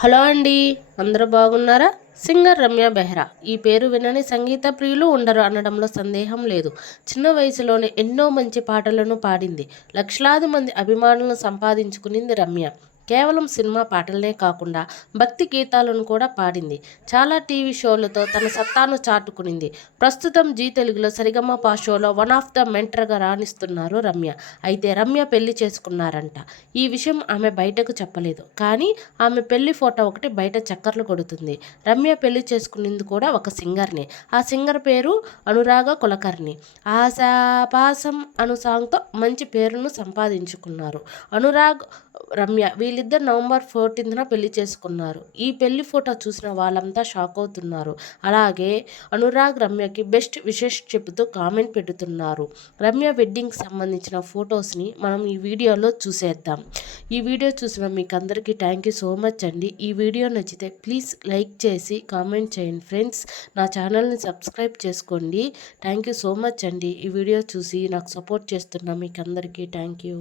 Hello అండి, అందరూ బాగున్నారా? సింగర్ రమ్య బెహ్రా ఈ పేరు వినని సంగీత ప్రియులు ఉండరు అనడంలో సందేహం లేదు. చిన్న వయసులోనే ఎన్నో మంచి పాటలను పాడింది. లక్షలాది మంది అభిమానులను సంపాదించుకునింది రమ్య. కేవలం సినిమా పాటలనే కాకుండా భక్తి గీతాలను కూడా పాడింది. చాలా టీవీ షోలతో తన సత్తాను చాటుకునింది. ప్రస్తుతం జీ తెలుగులో సరిగమప షోలో వన్ ఆఫ్ ద మెంటర్గా రాణిస్తున్నారు రమ్య. అయితే రమ్య పెళ్లి చేసుకున్నారంట. ఈ విషయం ఆమె బయటకు చెప్పలేదు. కానీ ఆమె పెళ్లి ఫోటో ఒకటి బయట చక్కర్లు కొడుతుంది. రమ్య పెళ్లి చేసుకునేందు కూడా ఒక సింగర్ని. ఆ సింగర్ పేరు అనురాగ కులకర్ణి. ఆశాపాసం అను సాంగ్తో మంచి పేరును సంపాదించుకున్నారు. అనురాగ్ రమ్య వీళ్ళిద్దరు నవంబర్ 14న పెళ్లి చేసుకున్నారు. ఈ పెళ్లి ఫోటో చూసిన వాళ్ళంతా షాక్ అవుతున్నారు. అలాగే అనురాగ్ రమ్యకి బెస్ట్ విషెస్ చెబుతూ కామెంట్ పెడుతున్నారు. రమ్య వెడ్డింగ్కి సంబంధించిన ఫొటోస్ని మనం ఈ వీడియోలో చూసేద్దాం. ఈ వీడియో చూసిన మీకు అందరికీ థ్యాంక్ యూ సో మచ్ అండి. ఈ వీడియో నచ్చితే ప్లీజ్ లైక్ చేసి కామెంట్ చేయండి ఫ్రెండ్స్. నా ఛానల్ని సబ్స్క్రైబ్ చేసుకోండి. థ్యాంక్ యూ సో మచ్ అండి. ఈ వీడియో చూసి నాకు సపోర్ట్ చేస్తున్న మీకు అందరికీ థ్యాంక్ యూ.